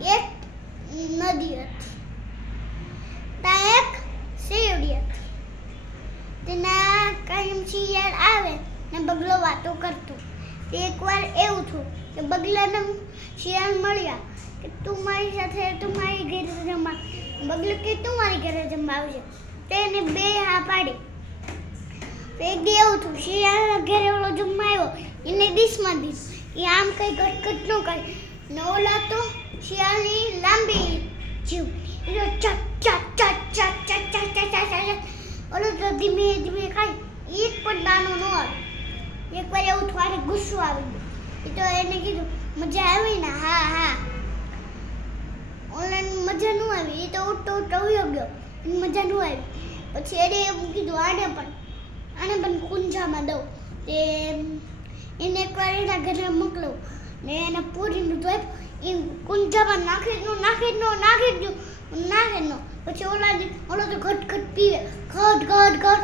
એક નદી હતી. ત્યાં એક શેરડી હતી. તેના કાયમ શિયાળ આવે ને બગલો વાતો કરતો. એકવાર એવું થયું કે બગલાને શિયાળ મળ્યા કે તું મારી સાથે તું મારી ઘરે જમવા. બગલો કે તું મારી ઘરે જમવા આવજે. તેને બે હા પાડી. એક દી એવું થયું શિયાળના ઘરે ઓલો જમવા આવ્યો એને ડીશમાં દીધું. એ આમ કઈ ઘટઘટ ન કરે ને ઓલા તો શિયાળની લાંબી જીવ ચટ ચટ ચટ ચટ ચટ ચટ ચટ ઓલો તો ધીમે ધીમે ખાય એક પણ દાણો ન આવે. એકવાર એવું થોડે ગુસ્સો આવી ગયો. એ તો એને કીધું મજા આવી ને હા હા. ઓલાને મજા ન આવી. એ તો ઉઠતો ઉઠતો વયો ગયો એને મજા ન આવી. પછી એને એમ કીધું આને પણ કુંજામાં દઉં. તે એને એકવાર એના ઘરે મોકલો ને એને પૂરીનું ધોઈ એ કુંજામાં નાખી દઉં. પછી ઓલો તો ઘટ ઘટ પીવે. ઘટ ઘટ ઘટ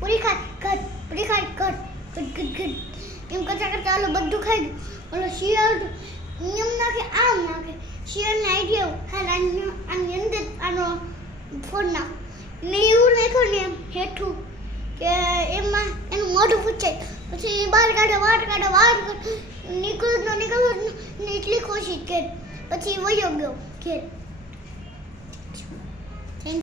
પૂરી ખાય ઘટ એમ કરતા ઓલો બધું ખાઈ ગયું. ઓલો શિયાળ એમ નાખે આમ નાખે. શિયાળને આઈડિયા આની અંદર આનો ફોન નાખ ને એવું નાખ્યું ને એમ હેઠું કે એમાં એનું મોઢું પૂછાય. પછી બહાર કાઢે નીકળો ને એટલી કોશિશ કરી પછી વયો ગયો ઘેર.